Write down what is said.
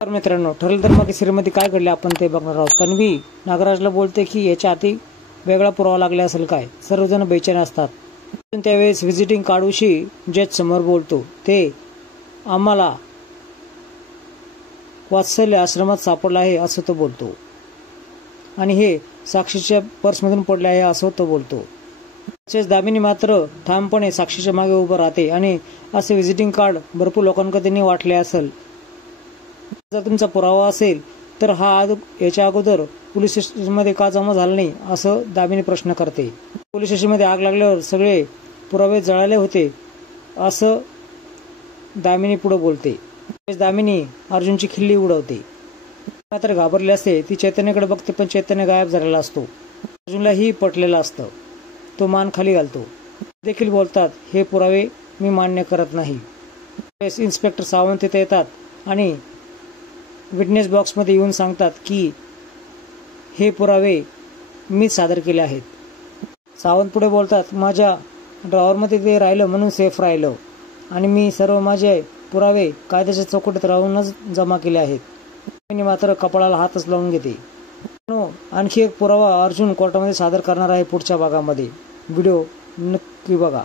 तर मित्रांनो, ठरलं तर मग सिरीमध्ये काय घडले आपण ते बघणार आहोत। तन्वी नागराजला बोलते की याच्या आधी वेगळा पुरावा लागला असेल काय। सर्वजण बेचैन असतात। त्यावेळेस व्हिजिटिंग कार्डशी जज समोर बोलतो, ते आम्हाला वात्सल्य आश्रमात सापडला आहे असं तो बोलतो आणि हे साक्षीच्या पर्समधून पडले आहे असं तो बोलतो। तसेच दामिनी मात्र ठामपणे साक्षीच्या मागे उभं राहते आणि असे व्हिजिटिंग कार्ड भरपूर लोकांकडे त्यांनी वाटले असेल। जर तुमचा पुरावा असेल तर याच्या अगोदर पोलीस स्टेशनमध्ये का जमा झाला नाही असं दामिनी प्रश्न करते। पोलीस स्टेशनमध्ये आग लागल्यावर सगळे पुरावे जळाले होते असं दामिनी पुढे बोलते। दामिनी अर्जुनची खिल्ली उडवते। मात्र घाबरले असते ती चैतन्यकडे बघते, पण चैतन्य गायब झालेला असतो। अर्जुनलाही पटलेलं असतं। तो मान खाली घालतो। देखील बोलतात, हे पुरावे मी मान्य करत नाही। इन्स्पेक्टर सावंत तिथे येतात आणि विटनेस बॉक्समध्ये येऊन सांगतात की हे पुरावे मी सादर केले आहेत। सावंत पुढे बोलतात, माझ्या ड्रॉवरमध्ये ते राहिलं म्हणून सेफ राहिलं आणि मी सर्व माझे पुरावे कायद्याच्या चौकटीत राहूनच जमा केले आहेत। मी मात्र कपाळाला हातच लावून घेते। आणखी एक पुरावा अर्जुन कोर्टामध्ये सादर करणार आहे पुढच्या भागामध्ये। व्हिडिओ नक्की बघा।